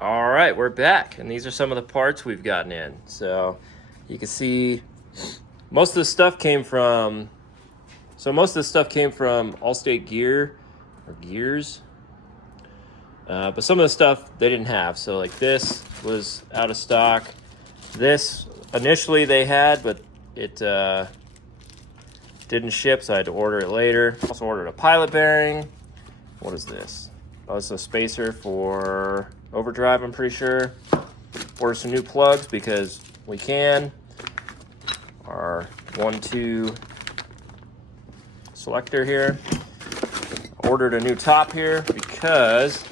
All right, we're back, and these are some of the parts we've gotten in. So you can see most of the stuff came from Allstate Gear or Gears, but some of the stuff they didn't have. So like this was out of stock. This initially they had, but it didn't ship, so I had to order it later. Also ordered a pilot bearing. What is this? Oh, it's a spacer for overdrive, I'm pretty sure. Order some new plugs because we can. Our 1-2 selector here. Ordered a new top here because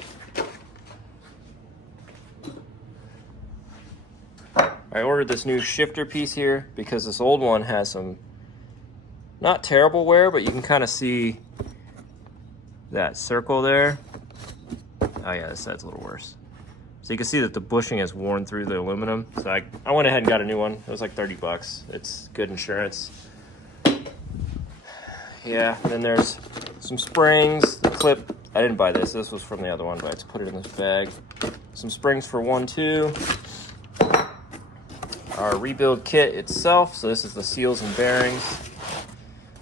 I ordered this new shifter piece here because this old one has some not terrible wear, but you can kind of see that circle there. Oh yeah, this side's a little worse. So you can see that the bushing has worn through the aluminum. So I went ahead and got a new one. It was like 30 bucks. It's good insurance. Yeah, and then there's some springs. The clip, I didn't buy this. This was from the other one, but I just put it in this bag. Some springs for 1-2. Our rebuild kit itself. So this is the seals and bearings.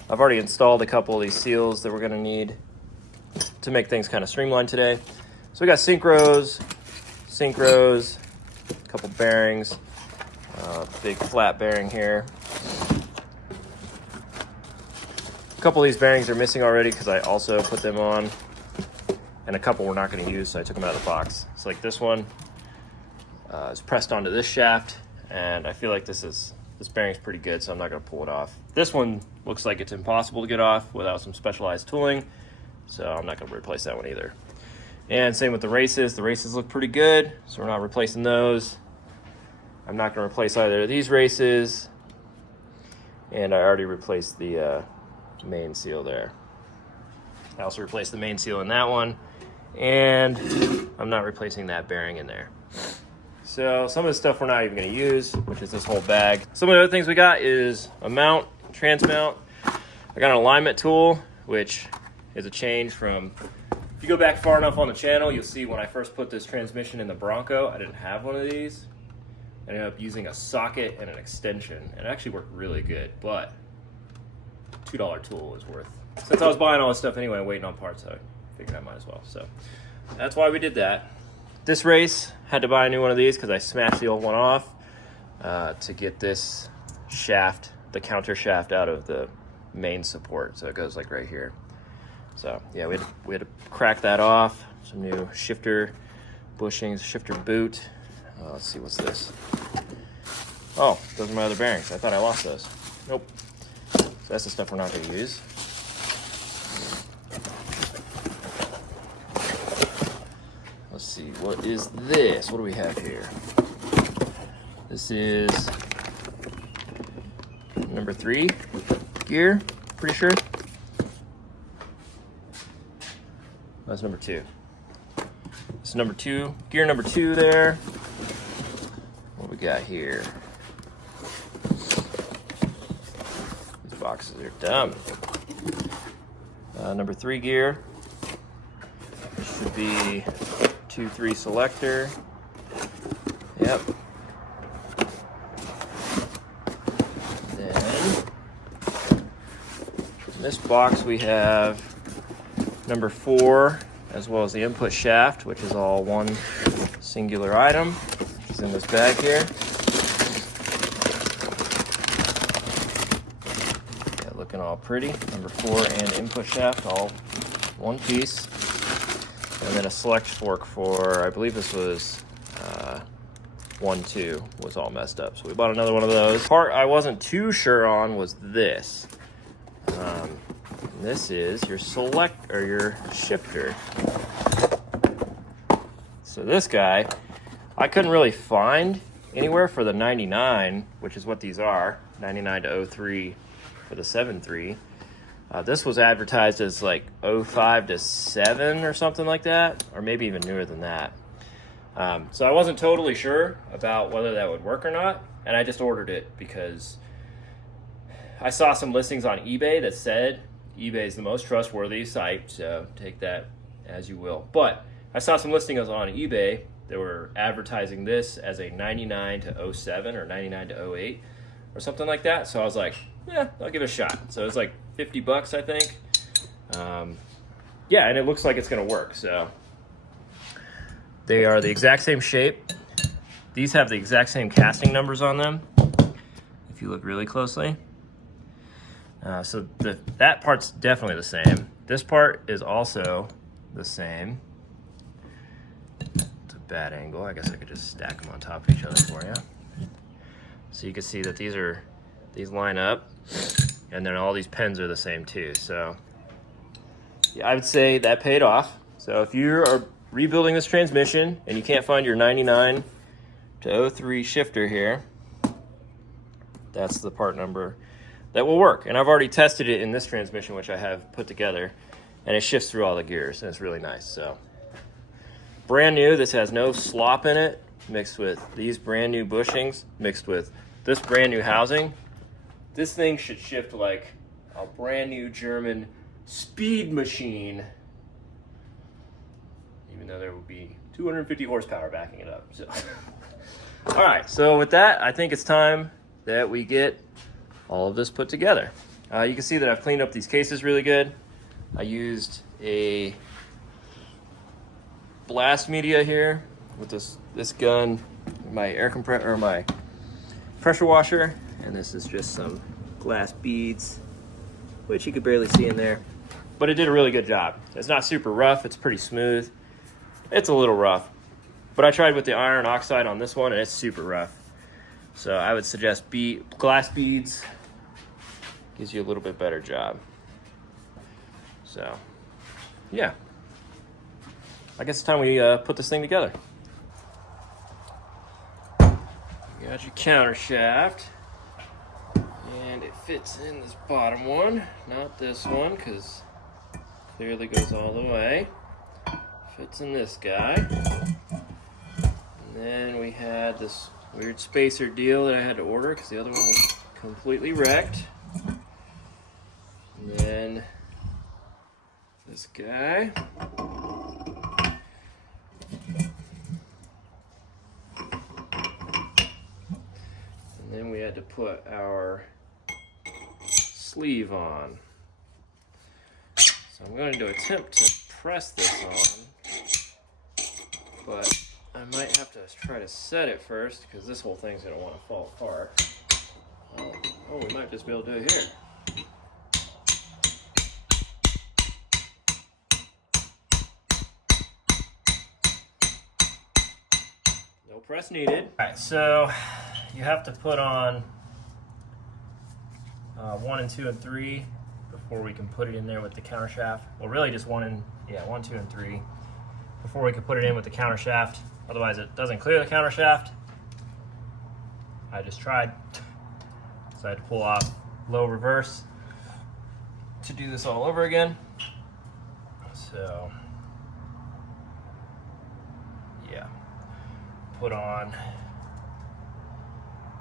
I've already installed a couple of these seals that we're gonna need to make things kind of streamlined today. So we got synchros, a couple bearings, big flat bearing here. A couple of these bearings are missing already because I also put them on, and a couple we're not going to use, so I took them out of the box. So like this one is pressed onto this shaft, and I feel like this bearing's pretty good, so I'm not going to pull it off. This one looks like it's impossible to get off without some specialized tooling, so I'm not going to replace that one either. And same with the races. The races look pretty good, so we're not replacing those. I'm not going to replace either of these races, and I already replaced the main seal there. I also replaced the main seal in that one, and I'm not replacing that bearing in there. So some of the stuff we're not even going to use, which is this whole bag. Some of the other things we got is a mount, trans mount. I got an alignment tool, which is a change from, if you go back far enough on the channel, you'll see when I first put this transmission in the Bronco, I didn't have one of these. I ended up using a socket and an extension, and it actually worked really good, but $2 tool is worth. Since I was buying all this stuff anyway, waiting on parts, I figured I might as well. So that's why we did that. This race, had to buy a new one of these because I smashed the old one off to get this shaft, the counter shaft, out of the main support. So it goes like right here. So yeah, we had to crack that off. Some new shifter bushings, shifter boot. Let's see, what's this? Oh, those are my other bearings. I thought I lost those. Nope. So that's the stuff we're not going to use. Let's see, what is this? What do we have here? This is number 3 gear, pretty sure. That's number 2. This is number 2, gear number 2 there. What we got here? These boxes are dumb. Number 3 gear. Should be 2-3 selector. Yep. Then in this box we have number 4, as well as the input shaft, which is all one singular item. It's in this bag here. Yeah, looking all pretty. Number 4 and input shaft, all one piece. And then a select fork for, I believe this was 1-2, was all messed up. So we bought another one of those. Part I wasn't too sure on was this. This is your select, or your shifter. So this guy, I couldn't really find anywhere for the 99, which is what these are, 99 to 03 for the 7.3. This was advertised as like 05 to 7 or something like that, or maybe even newer than that. So I wasn't totally sure about whether that would work or not, and I just ordered it because I saw some listings on eBay that said eBay is the most trustworthy site, so take that as you will. But I saw some listings on eBay they were advertising this as a 99 to 07 or 99 to 08 or something like that. So I was like, yeah, I'll give it a shot. So it was like 50 bucks, I think. Yeah, and it looks like it's gonna work. So they are the exact same shape. These have the exact same casting numbers on them, if you look really closely. So that part's definitely the same. This part is also the same. It's a bad angle. I guess I could just stack them on top of each other for you. So you can see that these line up, and then all these pins are the same too. So yeah, I would say that paid off. So if you are rebuilding this transmission and you can't find your 99 to 03 shifter here, that's the part number that will work. And I've already tested it in this transmission, which I have put together, and it shifts through all the gears, and it's really nice. So brand new. This has no slop in it, mixed with these brand new bushings, mixed with this brand new housing. This thing should shift like a brand new German speed machine, even though there will be 250 horsepower backing it up. So all right, so with that, I think it's time that we get all of this put together. You can see that I've cleaned up these cases really good. I used a blast media here with this gun, my air compressor, or my pressure washer, and this is just some glass beads, which you could barely see in there, but it did a really good job. It's not super rough, it's pretty smooth. It's a little rough, but I tried with the iron oxide on this one and it's super rough. So I would suggest glass beads. Gives you a little bit better job. So yeah, I guess it's time we put this thing together. You got your counter shaft, and it fits in this bottom one, not this one, because clearly goes all the way. Fits in this guy. And then we had this weird spacer deal that I had to order because the other one was completely wrecked. And then this guy. And then we had to put our sleeve on. So I'm going to attempt to press this on, but I might have to try to set it first because this whole thing's going to want to fall apart. Oh, we might just be able to do it here. No press needed. All right, so you have to put on 1 and 2 and 3 before we can put it in there with the counter shaft. Well, really just 1, 2, and 3 before we can put it in with the counter shaft. Otherwise, it doesn't clear the counter shaft. I just tried, so I had to pull off low reverse to do this all over again. So yeah, put on,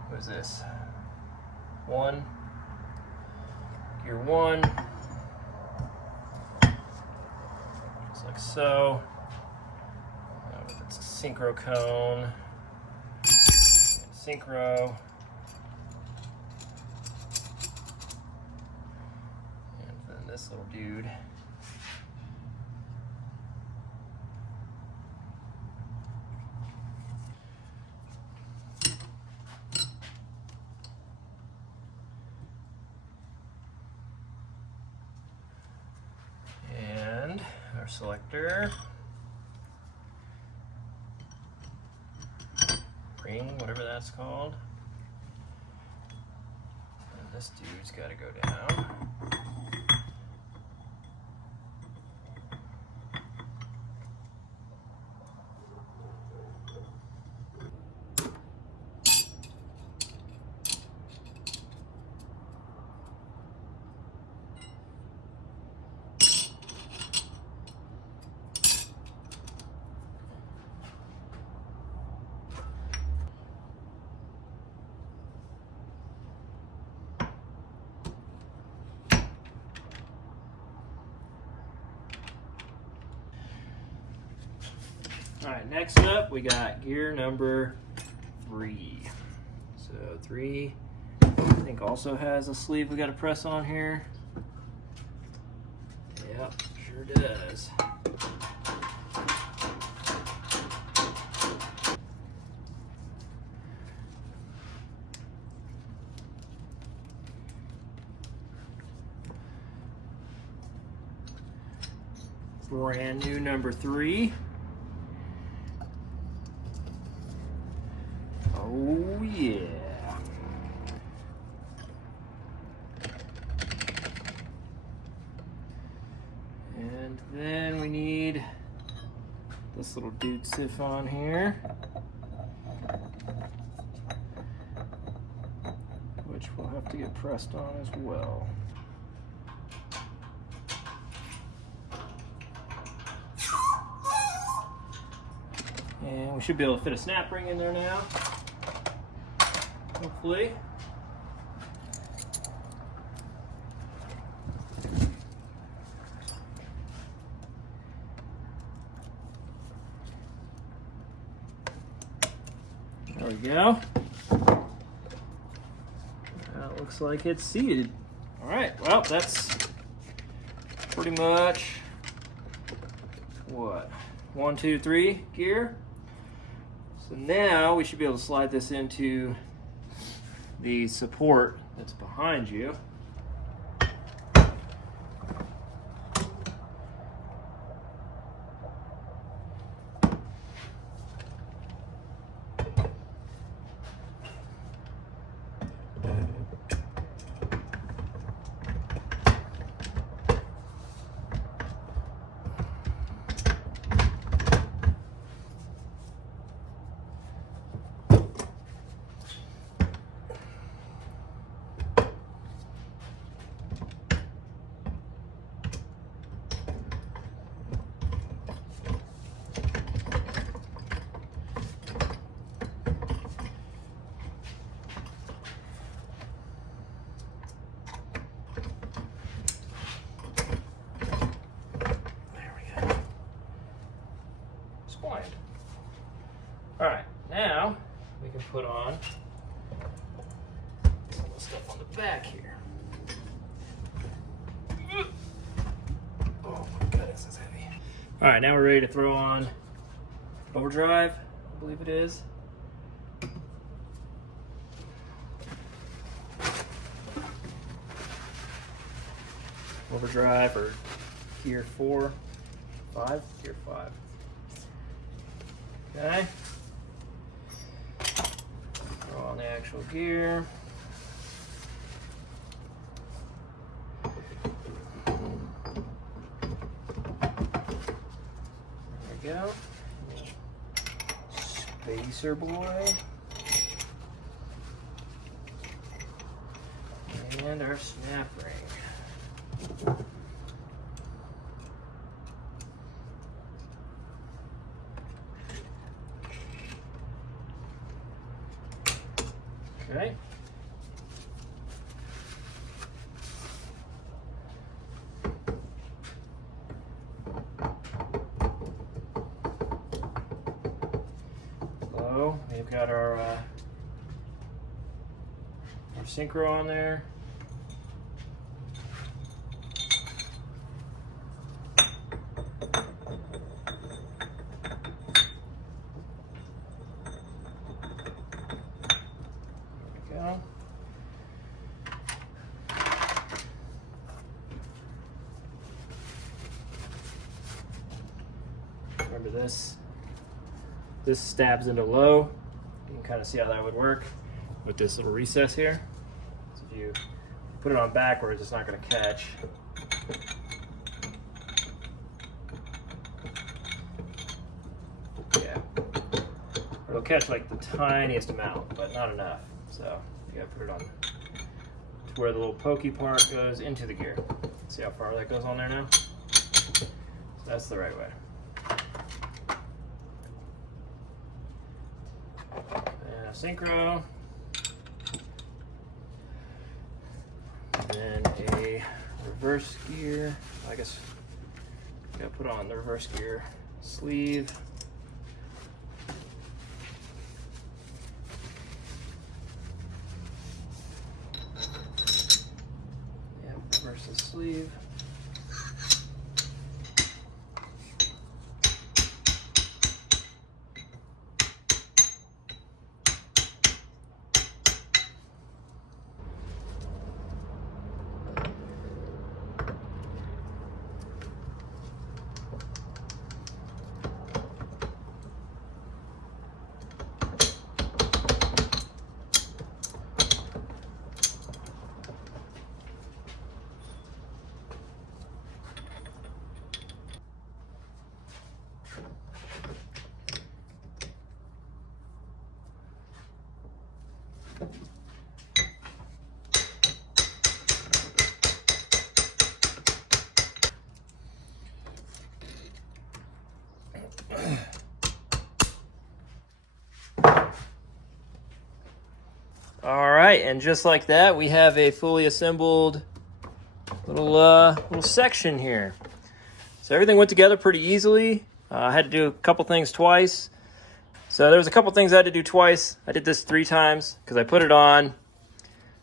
what is this? 1, gear 1, just like so. It's a synchro cone, synchro, and then this little dude. And our selector. Ring, whatever that's called. And this dude's got to go down. All right, next up we got gear number 3. So 3, I think also has a sleeve we got to press on here. Yep, sure does. Brand new number 3. Oh yeah. And then we need this little dude siff on here, which will have to get pressed on as well. And we should be able to fit a snap ring in there now, hopefully. There we go. That looks like it's seated. All right, well, that's pretty much what? 1, 2, 3 gear. So now we should be able to slide this into the support that's behind you. All right, now we can put on some of the stuff on the back here. Oh my goodness, that's heavy. All right, now we're ready to throw on overdrive, I believe it is. Overdrive or gear 4, 5, gear 5. Okay. Throw on the actual gear. There we go. Spacer boy. And our snap ring. Okay. So we've got our synchro on there. Remember this stabs into low. You can kind of see how that would work with this little recess here. So if you put it on backwards, it's not going to catch. Yeah, it'll catch like the tiniest amount, but not enough. So you gotta put it on to where the little pokey part goes into the gear. See how far that goes on there now? So that's the right way. And a synchro. And then a reverse gear. I guess you gotta put on the reverse gear sleeve. sleeve. All right, and just like that, we have a fully assembled little section here. So everything went together pretty easily. I had to do a couple things twice. So there was a couple things I had to do twice. I did this 3 times because I put it on,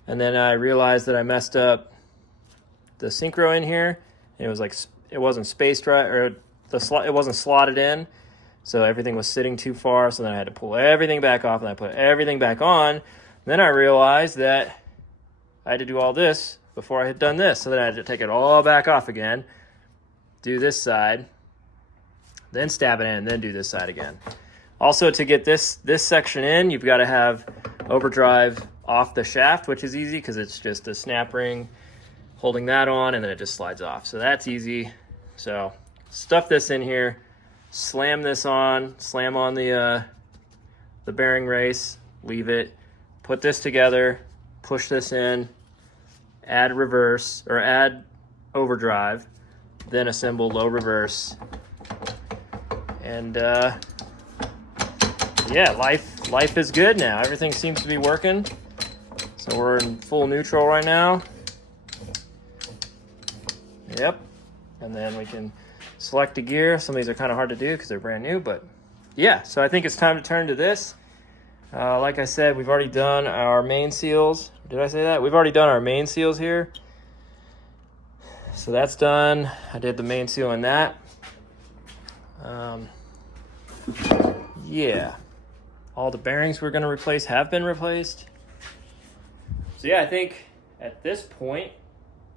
and then I realized that I messed up the synchro in here. And it was like it wasn't spaced right, or it wasn't slotted in. So everything was sitting too far. So then I had to pull everything back off, and I put everything back on. Then I realized that I had to do all this before I had done this. So then I had to take it all back off again, do this side, then stab it in, and then do this side again. Also, to get this section in, you've got to have overdrive off the shaft, which is easy because it's just a snap ring holding that on, and then it just slides off. So that's easy. So stuff this in here, slam this on, slam on the bearing race, leave it. Put this together, push this in, add reverse, or add overdrive, then assemble low reverse. And yeah, life is good now. Everything seems to be working. So we're in full neutral right now. Yep. And then we can select a gear. Some of these are kind of hard to do because they're brand new, but yeah, so I think it's time to turn to this. Like I said, we've already done our main seals. Did I say that? We've already done our main seals here. So that's done. I did the main seal in that. Yeah. All the bearings we're going to replace have been replaced. So yeah, I think at this point,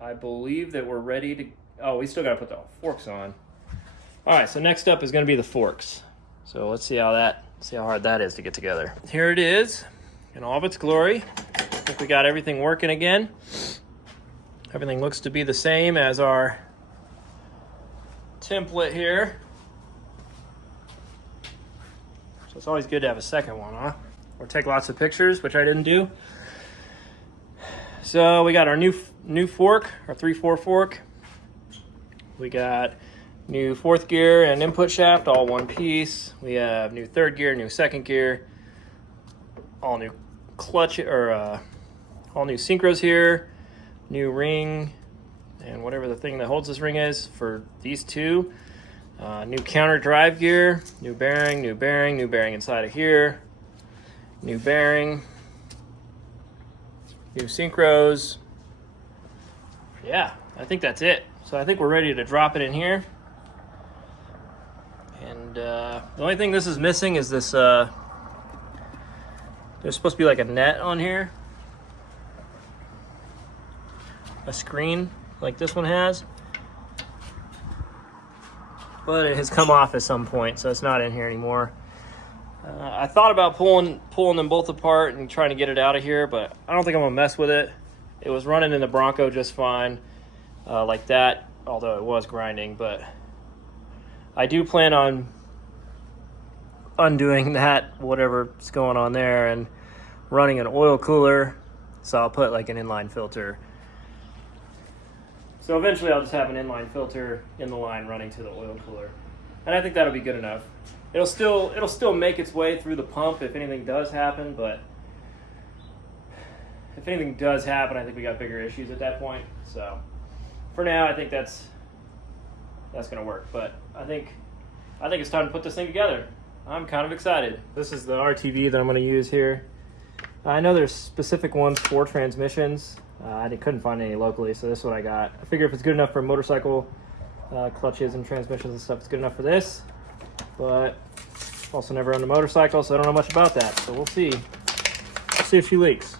I believe that we're ready to... Oh, we still got to put the forks on. All right, so next up is going to be the forks. So let's see how hard that is to get together. Here it is in all of its glory. I think we got everything working again. Everything looks to be the same as our template here. So it's always good to have a second one, huh? Or take lots of pictures, which I didn't do. So we got our new fork, our 3/4 fork. We got new 4th gear and input shaft, all one piece. We have new 3rd gear, new 2nd gear, all new clutch, or all new synchros here, new ring, and whatever the thing that holds this ring is for these two. New counter drive gear, new bearing inside of here, new bearing, new synchros. Yeah, I think that's it. So I think we're ready to drop it in here. And the only thing this is missing is this, there's supposed to be like a net on here. A screen like this one has. But it has come off at some point, so it's not in here anymore. I thought about pulling them both apart and trying to get it out of here, but I don't think I'm gonna mess with it. It was running in the Bronco just fine, like that, although it was grinding, but I do plan on undoing that, whatever's going on there, and running an oil cooler. So I'll put like an inline filter. So eventually I'll just have an inline filter in the line running to the oil cooler. And I think that'll be good enough. It'll still make its way through the pump if anything does happen, but if anything does happen, I think we got bigger issues at that point. So for now, I think that's gonna work. But I think it's time to put this thing together. I'm kind of excited. This is the RTV that I'm gonna use here. I know there's specific ones for transmissions. I couldn't find any locally, so this is what I got. I figure if it's good enough for motorcycle clutches and transmissions and stuff, it's good enough for this. But also never owned a motorcycle, so I don't know much about that. So we'll see. Let's see if she leaks.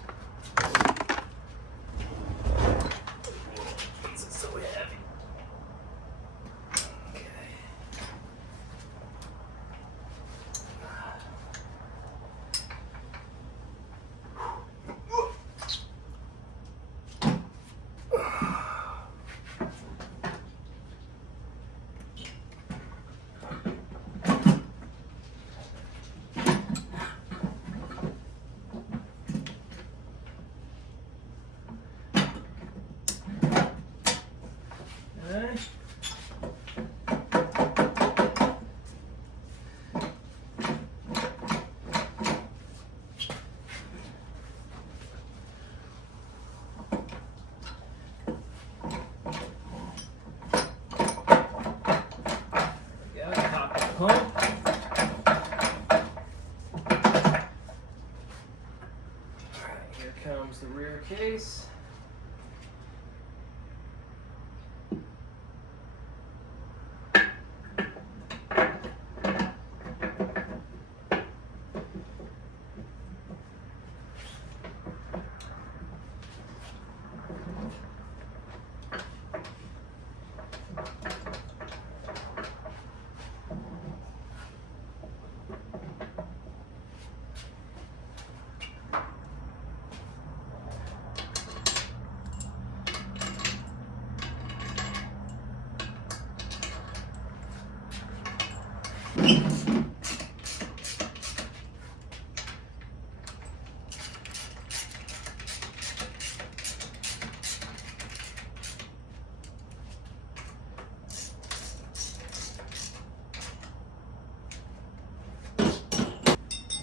Pump. Alright, here comes the rear case.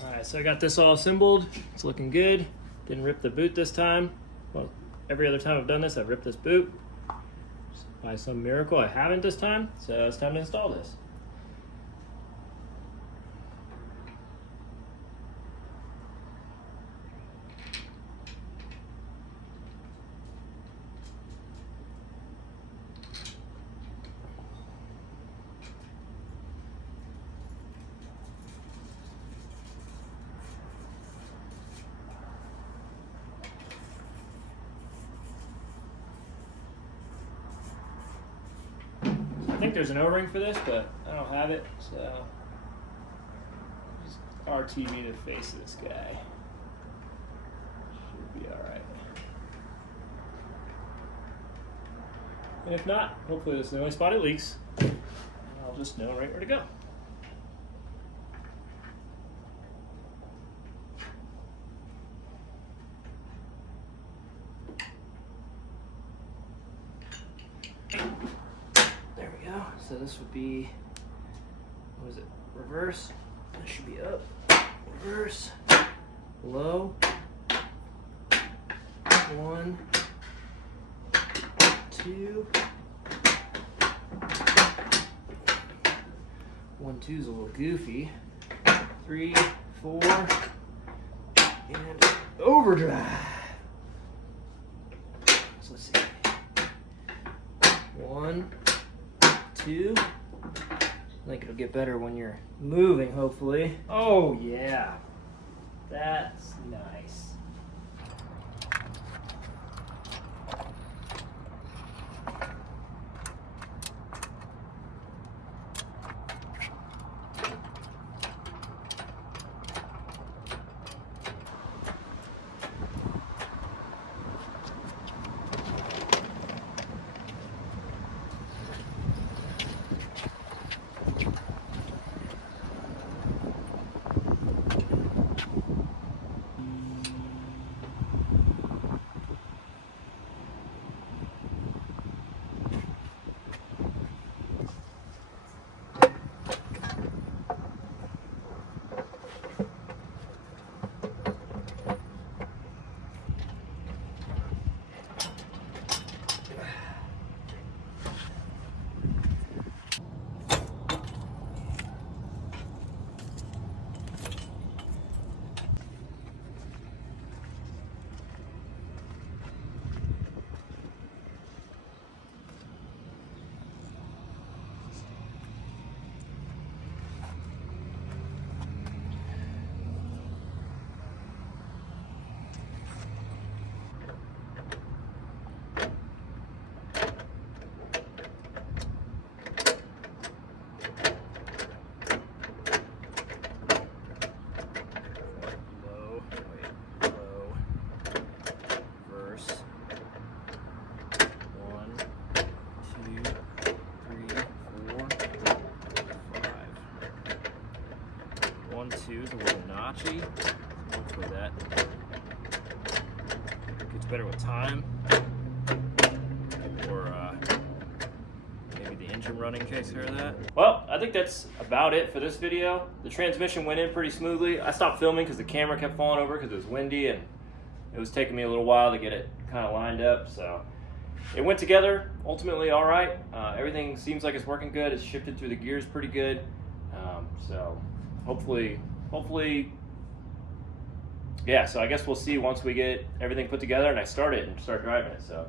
Alright, so I got this all assembled. It's looking good. Didn't rip the boot this time. Well, every other time I've done this, I've ripped this boot. By some miracle, I haven't this time, so it's time to install this. I think there's an O-ring for this, but I don't have it, so just RTV to face this guy. Should be alright. And if not, hopefully this is the only spot it leaks. And I'll just know right where to go. So this would be, what is it, reverse? That should be up, reverse, low, 1, 2, 1, 2 is a little goofy, 3, 4, and overdrive. So let's see, 1, 2. I think it'll get better when you're moving, hopefully. Oh yeah, that's nice. 1-2 is a little notchy. Hopefully that gets better with time. Or maybe the engine running takes care of that. Well, I think that's about it for this video. The transmission went in pretty smoothly. I stopped filming because the camera kept falling over because it was windy and it was taking me a little while to get it kind of lined up. So it went together ultimately all right. Everything seems like it's working good. It's shifted through the gears pretty good. So hopefully, yeah, so I guess we'll see once we get everything put together and I start it and start driving it. So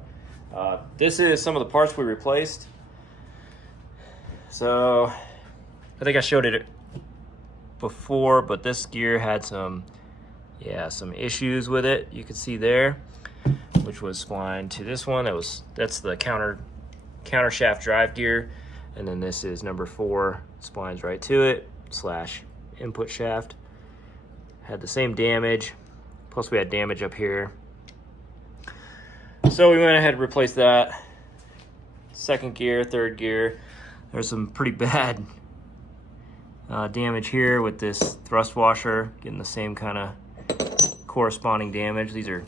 this is some of the parts we replaced. So I think I showed it before, but this gear had some issues with it. You can see there, which was spline to this one. That's the counter shaft drive gear, and then this is number 4, splines right to it / input shaft. Had the same damage, plus we had damage up here. So we went ahead and replaced that. 2nd gear, 3rd gear. There's some pretty bad damage here with this thrust washer, getting the same kind of corresponding damage. These are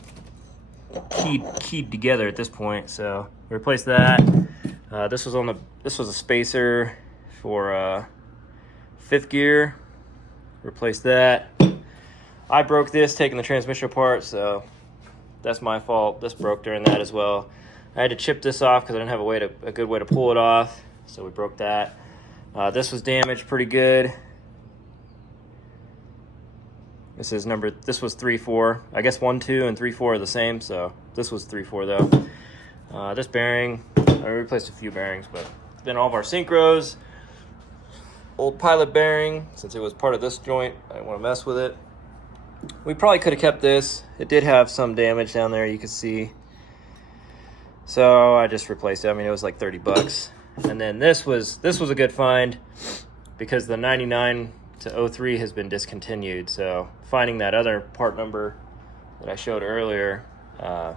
keyed together at this point, so we replaced that. This was a spacer for 5th gear. Replaced that. I broke this taking the transmission apart, so that's my fault. This broke during that as well. I had to chip this off because I didn't have a good way to pull it off, so we broke that. This was damaged pretty good. This was 3-4. I guess 1-2 and 3-4 are the same, so this was 3-4 though. This bearing, I replaced a few bearings, but then all of our synchros, old pilot bearing, since it was part of this joint, I didn't want to mess with it. We probably could have kept this. It did have some damage down there, you can see. So I just replaced it. I mean, it was like 30 bucks. And then this was a good find because the 99 to 03 has been discontinued. So finding that other part number that I showed earlier, and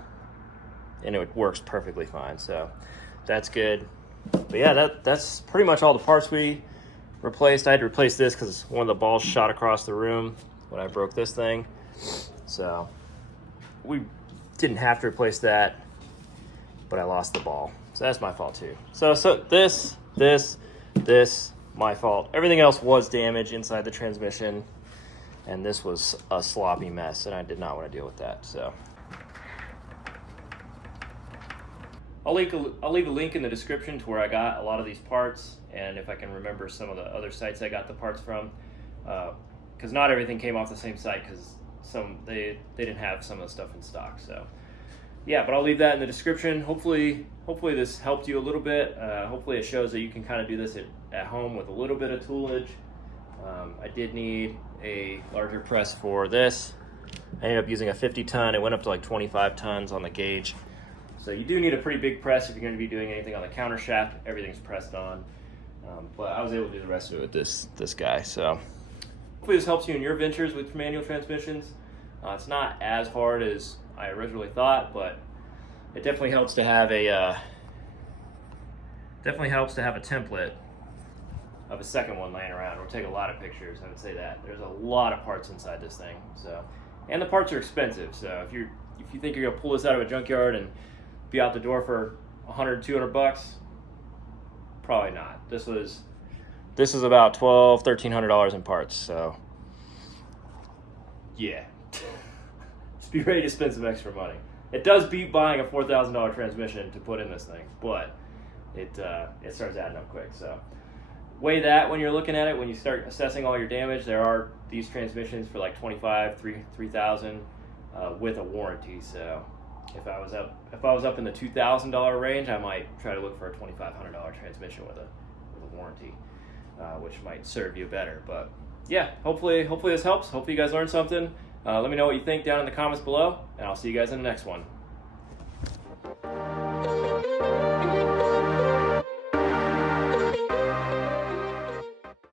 it works perfectly fine. So that's good. But yeah, that's pretty much all the parts we replaced. I had to replace this because one of the balls shot across the room when I broke this thing. So we didn't have to replace that, but I lost the ball. So that's my fault too. So this, my fault. Everything else was damaged inside the transmission, and this was a sloppy mess, and I did not want to deal with that. So I'll leave a link in the description to where I got a lot of these parts, and if I can remember some of the other sites I got the parts from, because not everything came off the same site, because they didn't have some of the stuff in stock. So yeah, but I'll leave that in the description. Hopefully this helped you a little bit. Hopefully it shows that you can kind of do this at home with a little bit of toolage. I did need a larger press for this. I ended up using a 50 ton. It went up to like 25 tons on the gauge. So you do need a pretty big press if you're going to be doing anything on the counter shaft. Everything's pressed on. But I was able to do the rest of it with this guy. So hopefully this helps you in your ventures with manual transmissions. It's not as hard as I originally thought, but it definitely helps to have a template of a second one laying around. It'll take a lot of pictures. I would say that there's a lot of parts inside this thing. So, and the parts are expensive. So if you think you're gonna pull this out of a junkyard and be out the door for $100-200, probably not. This is about $1,200-1,300 in parts. So yeah. Be ready to spend some extra money. It does beat buying a $4,000 transmission to put in this thing, but it starts adding up quick. So weigh that when you're looking at it. When you start assessing all your damage, there are these transmissions for like $25,000-3,000 with a warranty. So if I was up in the $2,000 range, I might try to look for a $2,500 transmission with a warranty, which might serve you better. But yeah, hopefully this helps. Hopefully you guys learned something. Let me know what you think down in the comments below, and I'll see you guys in the next one.